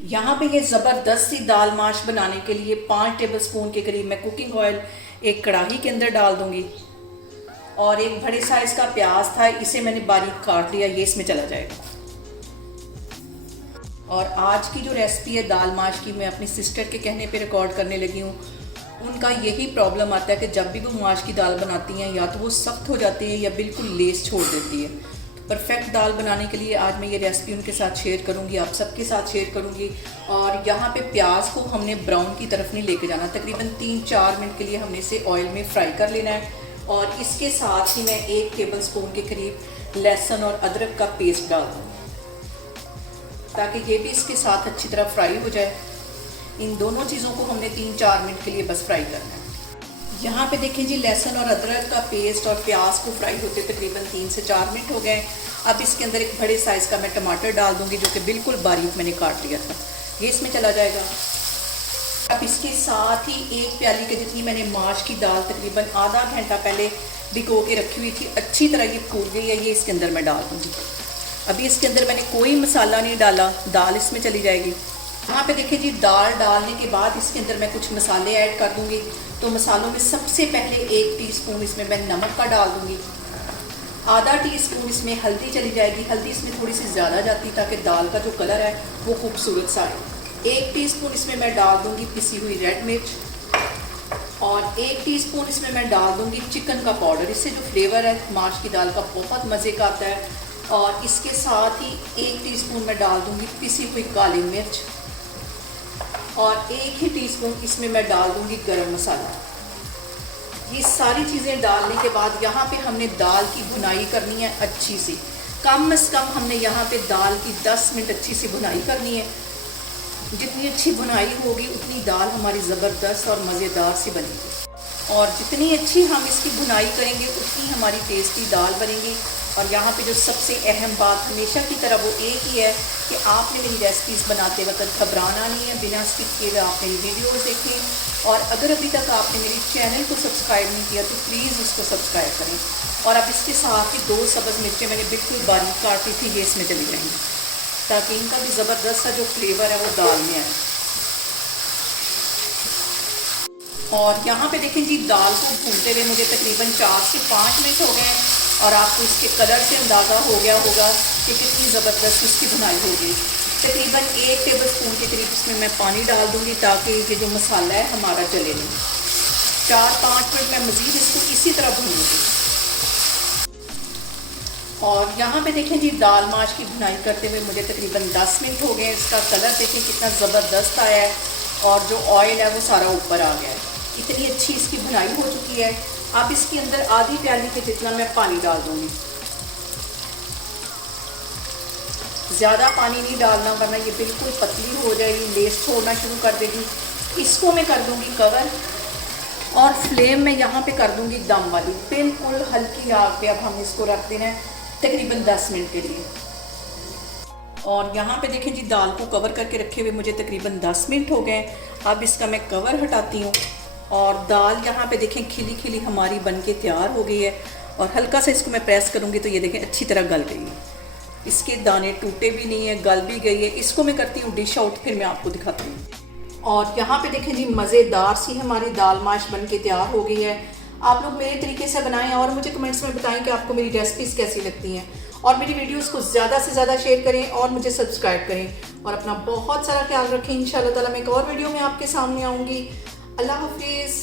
यहाँ पे ये ज़बरदस्त सी दाल माश बनाने के लिए 5 टेबलस्पून के करीब मैं कुकिंग ऑयल एक कढ़ाई के अंदर डाल दूंगी। और एक बड़े साइज़ का प्याज था, इसे मैंने बारीक काट लिया, ये इसमें चला जाएगा। और आज की जो रेसिपी है दाल माश की, मैं अपनी सिस्टर के कहने पे रिकॉर्ड करने लगी हूँ। उनका यही प्रॉब्लम आता है कि जब भी वो माश की दाल बनाती हैं या तो वो सख्त हो जाती है या बिल्कुल लेस छोड़ देती है। तो परफेक्ट दाल बनाने के लिए आज मैं ये रेसिपी उनके साथ शेयर करूँगी, आप सबके साथ शेयर करूँगी। और यहाँ पे प्याज को हमने ब्राउन की तरफ नहीं लेके जाना, तकरीबन 3-4 मिनट के लिए हमने इसे ऑयल में फ्राई कर लेना है। और इसके साथ ही मैं 1 टेबलस्पून के करीब लहसुन और अदरक का पेस्ट डाल दूँगी ताकि ये भी इसके साथ अच्छी तरह फ्राई हो जाए। इन दोनों चीज़ों को हमने 3-4 मिनट के लिए बस फ्राई करना है। यहाँ पे देखें जी, लहसुन और अदरक का पेस्ट और प्याज को फ्राई होते तकरीबन 3 से 4 मिनट हो गए। अब इसके अंदर एक बड़े साइज़ का मैं टमाटर डाल दूँगी जो कि बिल्कुल बारीक मैंने काट लिया था, ये इसमें चला जाएगा। अब इसके साथ ही 1 प्याली के जितनी मैंने माश की दाल तकरीबन आधा घंटा पहले भिगो के रखी हुई थी, अच्छी तरह ये फूल गई है, ये इसके अंदर मैं डाल दूँगी। अभी इसके अंदर मैंने कोई मसाला नहीं डाला, दाल इसमें चली जाएगी। यहाँ पे देखिए जी, दाल डालने के बाद इसके अंदर मैं कुछ मसाले ऐड कर दूँगी। तो मसालों में सबसे पहले 1 टीस्पून इसमें मैं नमक का डाल दूँगी, आधा टीस्पून इसमें हल्दी चली जाएगी। हल्दी इसमें थोड़ी सी ज़्यादा जाती ताकि दाल का जो कलर है वो खूबसूरत सा आए। 1 टीस्पून इसमें मैं डाल दूँगी पिसी हुई रेड मिर्च, और 1 टीस्पून इसमें मैं डाल दूँगी चिकन का पाउडर। इससे जो फ्लेवर है माश की दाल का बहुत मज़े का आता है। और इसके साथ ही 1 टीस्पून मैं डाल दूँगी पिसी हुई काली मिर्च, और 1 ही टीस्पून इसमें मैं डाल दूँगी गरम मसाला। ये सारी चीज़ें डालने के बाद यहाँ पे हमने दाल की भुनाई करनी है अच्छी सी। कम से कम हमने यहाँ पे दाल की 10 मिनट अच्छी सी भुनाई करनी है। जितनी अच्छी भुनाई होगी उतनी दाल हमारी ज़बरदस्त और मज़ेदार सी बनेगी। और जितनी अच्छी हम इसकी भुनाई करेंगे उतनी हमारी टेस्टी दाल बनेगी। और यहाँ पे जो सबसे अहम बात हमेशा की तरह वो एक ही है कि आपने मेरी रेसिपीज़ बनाते वक्त घबराना नहीं है, बिना स्किप किए हुए आप मेरी वीडियोज़ देखें। और अगर अभी तक आपने मेरी चैनल को सब्सक्राइब नहीं किया तो प्लीज़ उसको सब्सक्राइब करें। और अब इसके साथ ही 2 सब्ज़ मिर्चें मैंने बिल्कुल बारीक काटी थी, ये इसमें चली जाएंगी ताकि इनका भी ज़बरदस्त सा जो फ्लेवर है वो दाल में आए। और यहाँ पे देखें जी, दाल को भूनते हुए मुझे तकरीबन 4 से 5 मिनट हो गए हैं। और आपको इसके कलर से अंदाज़ा हो गया होगा कि कितनी ज़बरदस्त इसकी भुनाई होगी। तकरीबन 1 टेबलस्पून के करीब इसमें मैं पानी डाल दूँगी ताकि ये जो मसाला है हमारा जले नहीं। 4-5 मिनट मैं मज़ीद इसको इसी तरह भूनूँगी। और यहाँ पे देखें जी, दाल माश की भुनाई करते हुए मुझे तकरीबन 10 मिनट हो गए। इसका कलर देखें कितना ज़बरदस्त आया है और जो ऑयल है वो सारा ऊपर आ गया है। इतनी अच्छी इसकी भुनाई हो चुकी है। अब इसके अंदर आधी प्याली के जितना मैं पानी डाल दूँगी। ज़्यादा पानी नहीं डालना वरना ये बिल्कुल पतली हो जाएगी, लेस छोड़ना शुरू कर देगी। इसको मैं कर दूँगी कवर, और फ्लेम में यहाँ पे कर दूँगी दम वाली, बिल्कुल हल्की आग पे अब हम इसको रख देना है तकरीबन 10 मिनट के लिए। और यहाँ पे देखें जी, दाल को कवर करके रखे हुए मुझे तकरीबन 10 मिनट हो गए। अब इसका मैं कवर हटाती हूँ और दाल यहाँ पे देखें खिली खिली हमारी बन के तैयार हो गई है। और हल्का सा इसको मैं प्रेस करूँगी तो ये देखें अच्छी तरह गल गई है, इसके दाने टूटे भी नहीं है, गल भी गई है। इसको मैं करती हूँ डिश आउट, फिर मैं आपको दिखाती हूँ। और यहाँ पे देखें जी, मज़ेदार सी हमारी दाल माश बन के तैयार हो गई है। आप लोग मेरे तरीके से बनाएं और मुझे कमेंट्स में बताएं कि आपको मेरी रेसिपीज़ कैसी लगती हैं। और मेरी वीडियोस को ज़्यादा से ज़्यादा शेयर करें और मुझे सब्सक्राइब करें। और अपना बहुत सारा ख्याल रखें। इंशाल्लाह ताला मैं एक और वीडियो में आपके सामने आऊँगी। अल्लाह हाफिज़।